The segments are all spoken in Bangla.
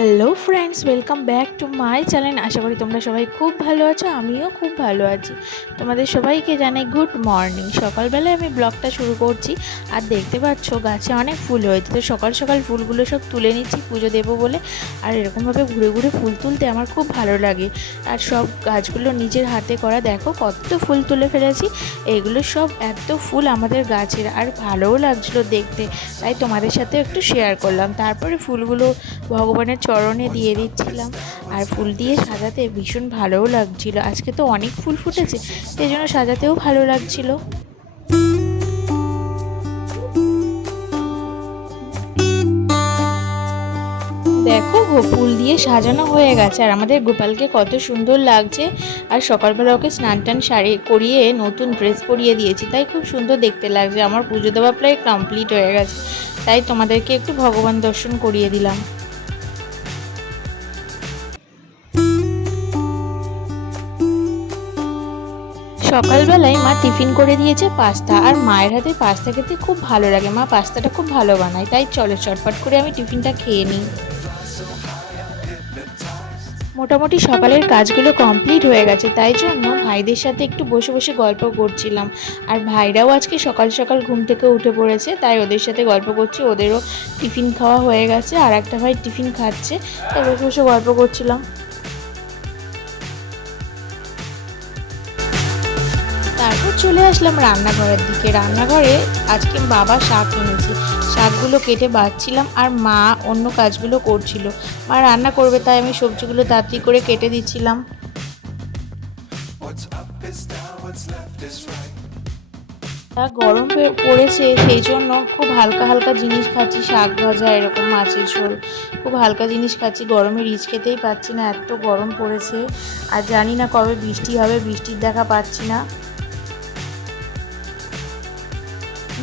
Hello friends welcome back to my channel আশা করি তোমরা সবাই খুব ভালো আছো, আমিও খুব ভালো আছি। তোমাদের সবাইকে জানাই গুড মর্নিং সকালবেলায় আমি ব্লগটা শুরু করছি, আর দেখতে পাচ্ছ গাছে অনেক ফুল হয়েছে। তো সকাল সকাল ফুলগুলো সব তুলে নিচ্ছি, পুজো দেবো বলে। আর এরকমভাবে ঘুরে ঘুরে ফুল তুলতে আমার খুব ভালো লাগে। আর সব গাছগুলো নিজের হাতে করা, দেখো কত ফুল তুলে ফেলেছি। এগুলো সব এত ফুল আমাদের গাছের, আর ভালোও লাগছিল দেখতে। তাই তোমাদের সাথে একটু শেয়ার করলাম। তারপরে ফুলগুলো ভগবানের চরণে দিয়ে দিচ্ছিলাম আর ফুল দিয়ে সাজাতে ভীষণ ভালোও লাগছিল। আজকে তো অনেক ফুল ফুটেছে সেই জন্য সাজাতেও ভালো লাগছিল। দেখো গো, ফুল দিয়ে সাজানো হয়ে গেছে। আর আমাদের গোপালকে কত সুন্দর লাগছে। আর সকালবেলা ওকে স্নান টান সারি করিয়ে নতুন ড্রেস পরিয়ে দিয়েছি। তাই খুব সুন্দর দেখতে লাগছে। আমার পুজো দেওয়া প্রায় কমপ্লিট হয়ে গেছে। তাই তোমাদেরকে একটু ভগবান দর্শন করিয়ে দিলাম। সকালবেলায় মা টিফিন করে দিয়েছে পাস্তা আর মায়ের হাতে পাস্তা খেতে খুব ভালো লাগে। মা পাস্তাটা খুব ভালো বানায়, তাই চলো চটপট করে আমি টিফিনটা খেয়ে নিই। মোটামুটি সকালের কাজগুলো কমপ্লিট হয়ে গেছে, তাই জন্য ভাইদের সাথে একটু বসে বসে গল্প করছিলাম। আর ভাইরাও আজকে সকাল সকাল ঘুম থেকে উঠে পড়েছে, তাই ওদের সাথে গল্প করছি, ওদেরও টিফিন খাওয়া হয়ে গেছে আর একটা ভাই টিফিন খাচ্ছে, তাই বসে বসে গল্প করছিলাম। চলে আসলাম রান্নাঘরের দিকে। রান্নাঘরে আজকে বাবা শাক এনেছে। শাকগুলো কেটে বাছছিলাম আর মা অন্য কাজগুলো করছিল। মা রান্না করবে তাই আমি সবজিগুলো তাড়াতাড়ি করে কেটে দিচ্ছিলাম। তা গরম পড়েছে সেই জন্য খুব হালকা হালকা জিনিস খাচ্ছি শাক ভাজা এরকম মাছের ঝোল। খুব হালকা জিনিস খাচ্ছি গরমে রিচ খেতেই পাচ্ছি না এত গরম পড়েছে। আর জানি না কবে বৃষ্টি হবে বৃষ্টির দেখা পাচ্ছি না।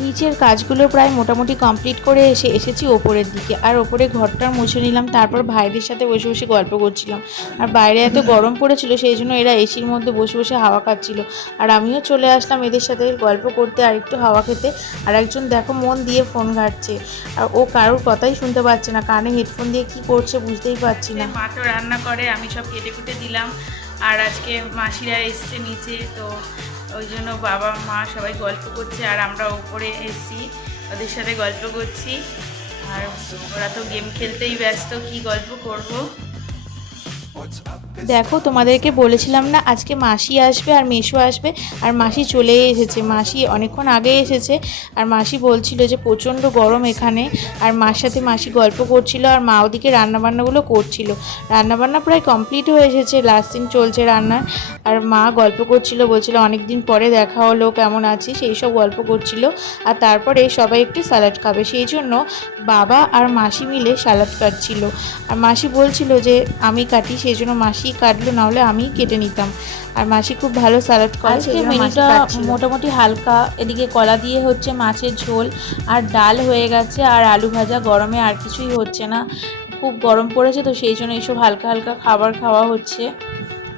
নিচের কাজগুলো প্রায় মোটামুটি কমপ্লিট করে এসে, এসেছি ওপরের দিকে। আর ওপরে ঘরটা মুছে নিলাম, তারপর ভাইদের সাথে বসে বসে গল্প করছিলাম। আর বাইরে এত গরম পড়েছিল, সেই জন্য এরা এসির মধ্যে বসে বসে হাওয়া খাচ্ছিল। আর আমিও চলে আসলাম এদের সাথে গল্প করতে, আর একটু হাওয়া খেতে। আর একজন দেখো মন দিয়ে ফোন ঘাটছে। আর ও কারোর কথাই শুনতে পাচ্ছে না, কানে হেডফোন দিয়ে কি করছে বুঝতেই পারছি না। মা তো রান্না করে, আমি সব কেটে কুটে দিলাম। আর আজকে মাসিরা এসছে নিচে, তো ওই জন্য বাবা, মা সবাই গল্প করছে আর আমরা ওপরে এসি, ওদের সাথে গল্প করছি। আর ওরা তো গেম খেলতেই ব্যস্ত, কি গল্প করব? দেখো, তোমাদেরকে বলেছিলাম না, আজকে মাসি আসবে আর মেশো আসবে, আর মাসি চলেই এসেছে। মাসি অনেকক্ষণ আগে এসেছে, আর মাসি বলছিল যে প্রচণ্ড গরম এখানে, আর মার সাথে মাসি গল্প করছিল, আর মা ওদিকে রান্নাবান্নাগুলো করছিল। রান্নাবান্না প্রায় কমপ্লিট হয়ে এসেছে লাস্ট দিন চলছে রান্নার। আর মা গল্প করছিল, বলছিল অনেক দিন পরে দেখা হলো, কেমন আছি সেই সব গল্প করছিল। আর তারপরে সবাই একটু স্যালাড খাবে। সেই জন্য বাবা আর মাসি মিলে স্যালাড কাটছিল। আর মাসি বলছিল যে, আমি কাটি, সেই জন্য মাসি কাটলো নাহলে আমি কেটে নিতাম। আর মাসি খুব ভালো স্যালাড করে আজকে মেনুটা মোটামুটি হালকা এদিকে কলা দিয়ে হচ্ছে মাছের ঝোল আর ডাল হয়ে গেছে আর আলু ভাজা গরমে আর কিছুই হচ্ছে না। খুব গরম পড়েছে তো সেই জন্য এইসব হালকা হালকা খাবার খাওয়া হচ্ছে।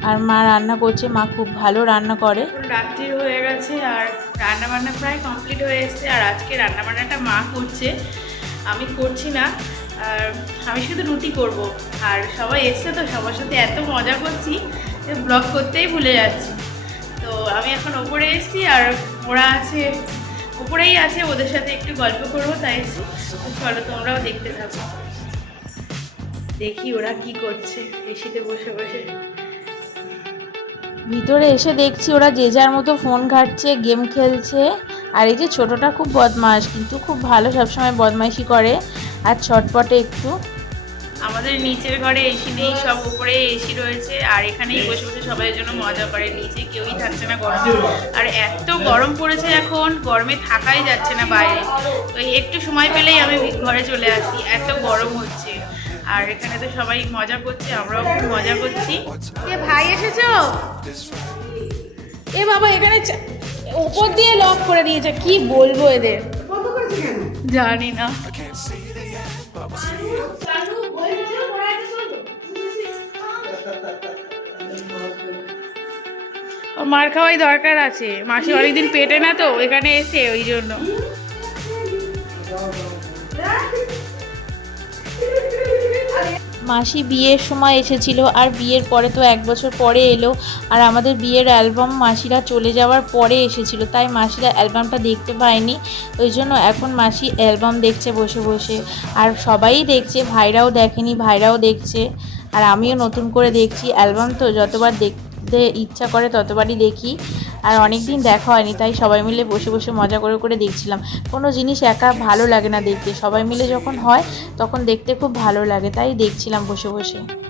আর মা রান্না করছে মা খুব ভালো রান্না করে। রাত্রির হয়ে গেছে আর রান্না বান্না প্রায় কমপ্লিট হয়ে এসছে। আর আজকে রান্না বান্নাটা মা করছে। আমি করছি না। আর আমি শুধু রুটি করব। আর সবাই এসছে তো সবার সাথে এত মজা করছি যে ব্লগ করতেই ভুলে যাচ্ছি। তো আমি এখন ওপরে এসেছি আর ওরা আছে, ওপরেই আছে, ওদের সাথে একটু গল্প করব, তাই এসেছি। খুব চলো তোমরাও দেখতে থাকো। দেখি ওরা কি করছে, এসিতে বসে বসে। ভিতরে এসে দেখছি ওরা যে যার মতো ফোন ঘাটছে, গেম খেলছে। আর এই যে ছোটটা খুব বদমাস কিন্তু খুব ভালো সবসময় বদমাইশি করে। আর ছটপটে একটু। আমাদের নিচের ঘরে এসি নেই, সব উপরে এসি রয়েছে। আর এখানেই বসে বসে সবাই জন্য মজা করে, নিচে কেউই থাকছে না গরম। আর এত গরম পড়েছে এখন, গরমে থাকাই যাচ্ছে না বাইরে। তো একটু সময় পেলেই আমি ঘরে চলে আসি, এত গরম হচ্ছে। আর এখানে তো সবাই মজা করছে আমরাও খুব মজা করছি। এ ভাই এসেছ? এ বাবা এখানে চা- উপর দিয়ে লক করে দিয়েছে কি বলব এদের? জানি না। মার খাওয়াই দরকার আছে। মাসি অনেকদিন পেটে না তো এখানে এসে ওই জন্য। মাসি বিয়ের সময় এসেছিল আর বিয়ের পরে তো এক বছর পরে এলো। আর আমাদের বিয়ের অ্যালবাম মাসিরা চলে যাওয়ার পরে এসেছিল, তাই মাসিরা অ্যালবামটা দেখতে পায়নি। ওই জন্য এখন মাসি অ্যালবাম দেখছে বসে বসে। আর সবাই দেখছে, ভাইরাও দেখেনি, ভাইরাও দেখছে। আর আমিও নতুন করে দেখছি অ্যালবাম তো যতবার দেখতে ইচ্ছা করে ততবারই দেখি। আর অনেক দিন দেখা হয়নি, তাই সবাই মিলে বসে বসে মজা করে করে দেখছিলাম। কোনো জিনিস একা ভালো লাগে না দেখতে। সবাই মিলে যখন হয়, তখন দেখতে খুব ভালো লাগে, তাই দেখছিলাম বসে বসে।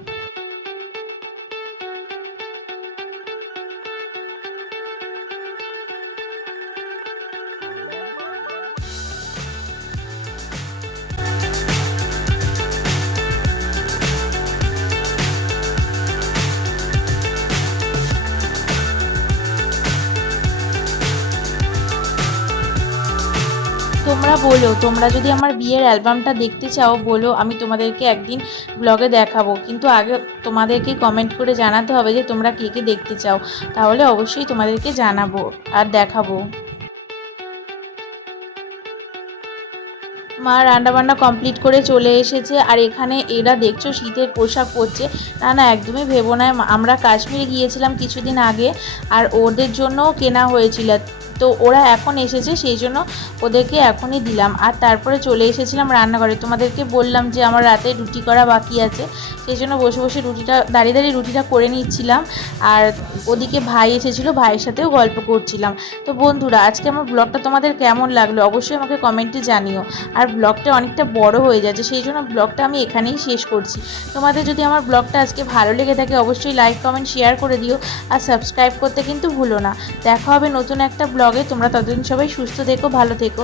তোমরা বলো, তোমরা যদি আমার বিয়ের অ্যালবামটা দেখতে চাও, বলো, আমি তোমাদেরকে একদিন ব্লগে দেখাবো। কিন্তু আগে তোমাদেরকে কমেন্ট করে জানাতে হবে যে তোমরা কে কে দেখতে চাও। তাহলে অবশ্যই তোমাদেরকে জানাব আর দেখাবো। মা রান্নাবান্না কমপ্লিট করে চলে এসেছে। আর এখানে এরা দেখছ শীতের পোশাক পরছে। না না, একদমই ভেবো না। আমরা কাশ্মীরে গিয়েছিলাম কিছুদিন আগে। আর ওদের জন্যও কেনা হয়েছিল। তো ওরা এখন এসেছে, সেই জন্য ওদেরকে এখনই দিলাম। আর তারপরে চলে এসেছিলাম রান্নাঘরে। তোমাদেরকে বললাম যে আমার রাতে রুটি করা বাকি আছে, সেই জন্য বসে বসে রুটিটা, দাঁড়িয়ে দাঁড়িয়ে রুটিটা করে নিচ্ছিলাম। আর ওদিকে ভাই এসেছিল, ভাইয়ের সাথেও গল্প করছিলাম। তো বন্ধুরা, আজকে আমার ব্লগটা তোমাদের কেমন লাগল অবশ্যই আমাকে কমেন্টে জানিও। আর ব্লগটা অনেকটা বড় হয়ে যাচ্ছে, সেই জন্য ব্লগটা আমি এখানেই শেষ করছি। তোমাদের যদি আমার ব্লগটা আজকে ভালো লেগে থাকে, অবশ্যই লাইক, কমেন্ট, শেয়ার করে দিও। আর সাবস্ক্রাইব করতে কিন্তু ভুলো না। দেখা হবে নতুন একটা ব্লগে তোমরা ততদিন সবাই সুস্থ থেকো ভালো থেকো।